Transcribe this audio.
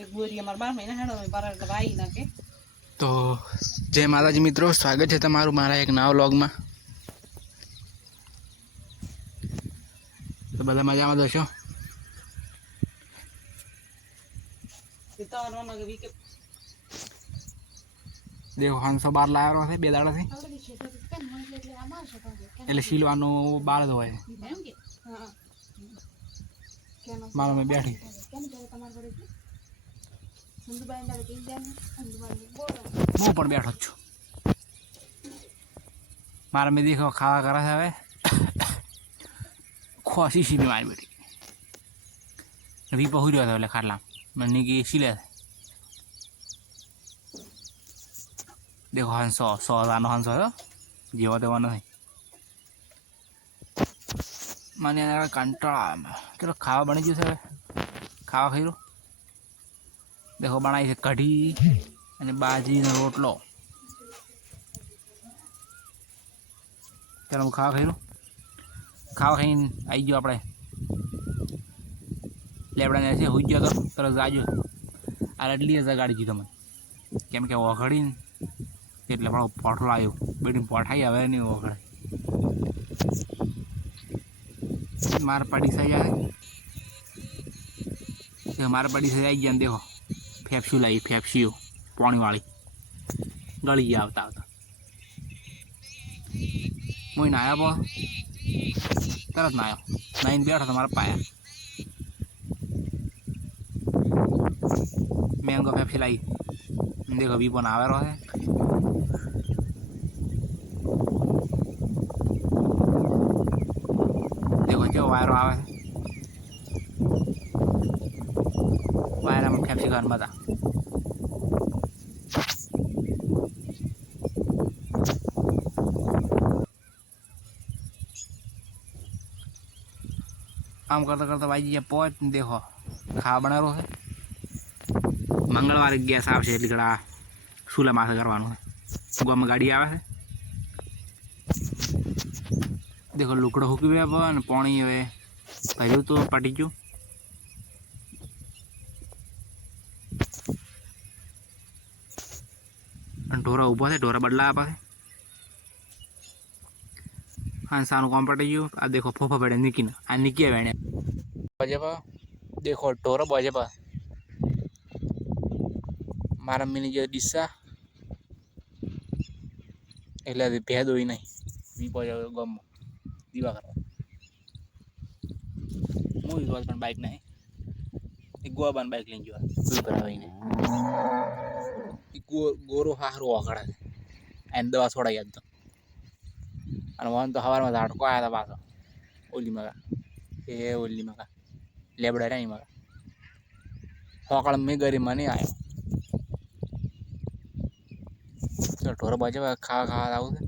एक बोरी हमार 12 महीना हेडो में बार दवाई ना के। तो जय माताजी मित्रों, स्वागत है तमारू मारा एक नवा व्लॉगમાં। तो બધા મજામાં દોશો? सीतावनो ना के देखो हंसो बार लाया रहो है બે દાડાથી એટલે શીલવાનો બાર ધોવાય મારા મેં બેઠી હું પણ બેઠો છું મારા મેં દેખો ખાવા કરે છે હવે ખોસી સીધી મારી બેટી રીપો હુઈ રહ્યો હતો એટલે ખાટલા મને કે શીલે देखो हंसो 100,000 हंसो है जीवा देवा नहीं मैंने कंटाळा चलो खावा बनी जैसे खावा खाई लो। देखो बनाई से कढ़ी અને બાજી ને રોટલો चलो खावा खाई लो। खावा खाई आई गयो આપણે લેબડા ને છે હુઈ ગયો તો તરત જાજો આ રડલી જગાડી જી તમે કેમ કે ઓઘડી એટલે મારો પોઠો આવ્યો બેટી પોઠાઈ આવે નહીં ઓઘડે मार पड़ी सही है मार पड़ी सही आई गया देखो फेफसू लाई फेफसियो पानी वाली गली आवता आवता मुझे नहाया पो तरत नहाया नाइन बैठा था मारा पाया मैंगो फेफसी लाई देखो भी बनावे रहो है जो वायरो आवे वायरा में कैप्सिकम मजा आम करता करता भाई जी पहुंच देखो खा बना रो है मंगलवार गैस आवशे એટલે કડા સુલા માથે કરવાનું है ગોમ ગાડી આવે है देखो लुकड़ो हुकी गया पानी हवे पहलू तो पटी गयो ढोरा ऊभा है ढोरा बदला आपा है हाँ सानु काम पटी गयो आ देखो फोफा पड़े निकी ना आ निकी वेणे बजेपा देखो ढोरा बजेपा मारा मिनी जो दिशा એટલે ભેદ હોય નહીં વી પજે ગમ દીવા કરવા હું જોવા પણ બાઈક નહીં એક ગોબાન બાઈક લઈને જોવા વી ભરાવીને ગોરો હારો આગળ એને દવા છોડાઈ યાદ તો અને વન તો સવારમાં ઝાડકો આવ્યા હતા પાછો ઓલી મગા એ ઓલી મગા લેબડા નહીં મગા હોકળ મેં ગરીમાં નહીં આવ્યો તો ઢોર બાજુ ખાવા ખાવા આવું છે